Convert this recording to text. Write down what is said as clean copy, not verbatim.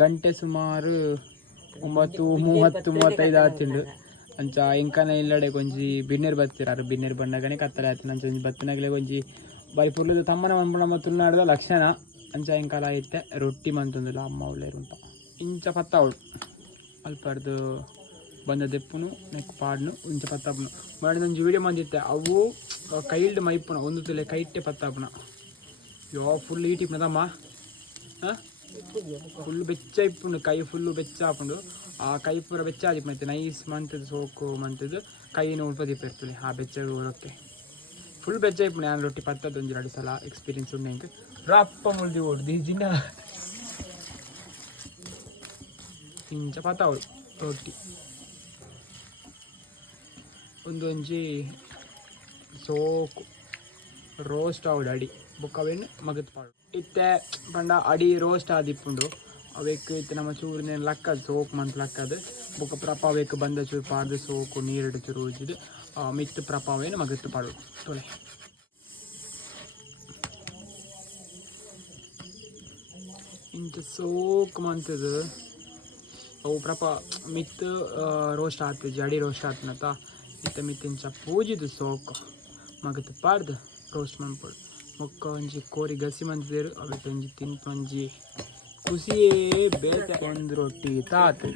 ಗಂಟೆ ಸುಮಾರು 9:30-35 ಆತಿಂಡು ಅಂಚ ಎಂಕನ ಇಲ್ಲಡೆ ಕೊಂಜಿ ಬಿನ್ನೆರ್ ಬತ್ತಿರಾರು ಬಿನ್ನೆರ್ ಬಂಡಗನೆ ಕತ್ತಲೆ ಆಯ್ತು ಅಂಚ ಒಂಜಿ ಬತ್ತಿನಗಲೆ ಒಂಜಿ ಬಾರಿ ಪುರ್ಲದ ತಮ್ಮನ ಮನ್ಪುಣ ತುಳುನಾಡುದ ಲಕ್ಷಣ ಅಂಚ ಎಂಕಲ ಐತೆ ರೊಟ್ಟಿ ಮಂತೊಂದುಲ್ಲ ಅಮ್ಮ ಒಳ್ಳೆರು ಅಂತ ಇಂಚ ಪತ್ತಾವಳು ಅಲ್ಪರ್ದು ಬಂದ ದೆಪ್ಪುನು ನೆಕ್ ಪಾಡ್ನು ಇಂಚ ಪತ್ತಾಪುನು ಮಾಡಿದೊಂಜಿ ವೀಡಿಯೋ ಮಂದಿತ್ತೆ ಅವು ಕೈಲ್ಡ್ ಮೈಪುನ ಒಂದು ತುಲೆ ಕೈಟ್ಟೆ ಪತ್ತಾಪುನ ಯೋ ಫುಲ್ ಈಟಿಪ್ನ ತಮ್ಮ ಹಾಂ ಫುಲ್ ಬೆಚ್ಚ ಇಪ್ಪುಂಡು ಕೈ ಫುಲ್ಲು ಬೆಚ್ಚ ಹಾಕೊಂಡು ಆ ಕೈ ಪೂರ ಬೆಚ್ಚ ಆದಿಪ್ಪು ಮತ್ತೆ ನೈಸ್ ಮಂತದ್ದು ಸೋಕು ಮಂತದ್ದು ಕೈನ ಉಳ್ಪದಿಪ್ಪ ಇರ್ತದೆ ಆ ಬೆಚ್ಚ ಊರಕ್ಕೆ ಫುಲ್ ಬೆಚ್ಚ ಇಪ್ಪುಂಡು ನಾನು ರೊಟ್ಟಿ ಪತ್ತದ್ದು ಒಂಜಿ 2 ಸಲ ಎಕ್ಸ್ಪೀರಿಯನ್ಸ್ ಉಂಡು ಹೆಂಗೆ ರಪ್ಪ ಮುಳ್ದಿ ಓಡ್ದು ಜಿನ್ನ ಇಂಚ ಪತ್ತಾವಳು ರೊಟ್ಟಿ ಒಂದೊಂಜಿ ಸೋಕು ರೋಸ್ಟ್ ಆವಡು ಅಡಿ ಬೊಕ್ಕವೇನು ಮಗತ್ ಪಾಡು ಇತ್ತೆ ಪಂಡ ಅಡಿ ರೋಸ್ಟ್ ಆದಿಪ್ಪುಂಡು ಅವೇಕ್ ಇತ್ತೆ ನಮ್ಮ ಚೂರಿನ ಲಕ್ಕದು ಸೋಕು ಮಂತ್ ಲಕ್ಕದು ಬೊಕ್ಕ ಪ್ರಪಾವೇಕ್ ಬಂದ ಚೂರು ಪಾಡ್ದು ಸೋಕು ನೀರಿಡು ಚೂರು ಉಜ್ಜಿದು ಮಿತ್ತು ಪ್ರಪಾವೇನು ಮಗತ್ತು ಪಾಡು ತೊಳೆ ಇಂಚ ಸೋಕು ಮಂತದು ಅವು ಪ್ರಪ ಮಿತ್ತು ರೋಸ್ಟ್ ಆತು ಅಡಿ ರೋಸ್ಟ್ ಆತನತ ಇತ್ತ ಮಿತ್ತಿಂಚ ಪೂಜಿದು ಸೋಕು ಮಗತ್ತು ಪಾಡ್ದು ರೋಸ್ಟ್ ಮನ್ಪಡು ಮೊಕ್ಕ ಒಂಜಿ ಕೋರಿ ಗಸಿ ಮಂತಿದೇರು ಅವತ್ತು ಒಂಜಿ ತಿನ್ಪೊಂಜಿ ಖುಷಿಯೇ ಬೇತೆ ಒಂದು ರೊಟ್ಟಿ ತಾತು.